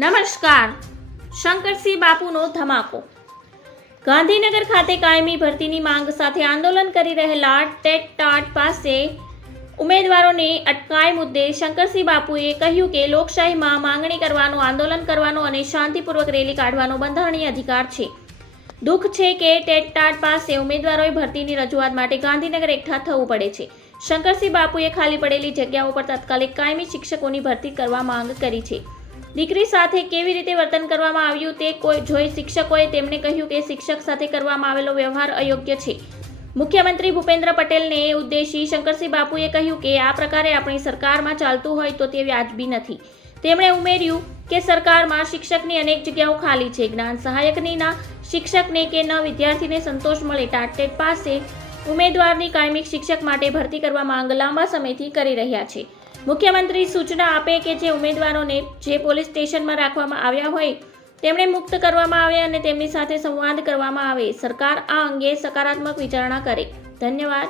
નમસ્કાર. શંકરસિંહ બાપુનો ધમાકો. ગાંધીનગર ખાતે કાયમી ભરતીની માંગ સાથે આંદોલન કરી રહેલા ટેટ-ટાટ પાસે ઉમેદવારોને અટકાય મુદ્દે શંકરસિંહ બાપુએ કહ્યું કે લોકશાહીમાં માંગણી કરવાનો, આંદોલન કરવાનો અને શાંતિપૂર્વક રેલી કાઢવાનો બંધારણીય અધિકાર છે. દુઃખ છે કે ટેટ-ટાટ પાસે ઉમેદવારોએ ભરતીની રજૂઆત માટે ગાંધીનગર એકઠા થવું પડે છે. શંકરસિંહ બાપુએ ખાલી પડેલી જગ્યાઓ પર તાત્કાલિક કાયમી શિક્ષકોની ભરતી કરવા માંગ કરી છે. દીકરી સાથે કેવી રીતે વર્તન કરવામાં આવ્યું તે જોઈ શિક્ષકોએ તેમને કહ્યું કે શિક્ષક સાથે કરવામાં આવેલો વ્યવહાર અયોગ્ય છે. મુખ્યમંત્રી ભૂપેન્દ્ર પટેલને ઉદ્દેશી શંકરસિંહ બાપુએ કહ્યું કે આ પ્રકારે આપણી સરકારમાં ચાલતું હોય તો તે વ્યાજબી નથી. તેમણે ઉમેર્યું કે સરકારમાં શિક્ષકની અનેક જગ્યાઓ ખાલી છે. જ્ઞાન સહાયકની ના શિક્ષકને કે ન વિદ્યાર્થીને સંતોષ મળે. ટેટ પાસે ઉમેદવારની કાયમી શિક્ષક માટે ભરતી કરવા માંગ લાંબા સમયથી કરી રહ્યા છે. મુખ્યમંત્રી સૂચના આપે કે જે ઉમેદવારોને જે પોલીસ સ્ટેશનમાં રાખવામાં આવ્યા હોય તેમણે મુક્ત કરવામાં આવે અને તેમની સાથે સંવાદ કરવામાં આવે. સરકાર આ અંગે સકારાત્મક વિચારણા કરે. ધન્યવાદ.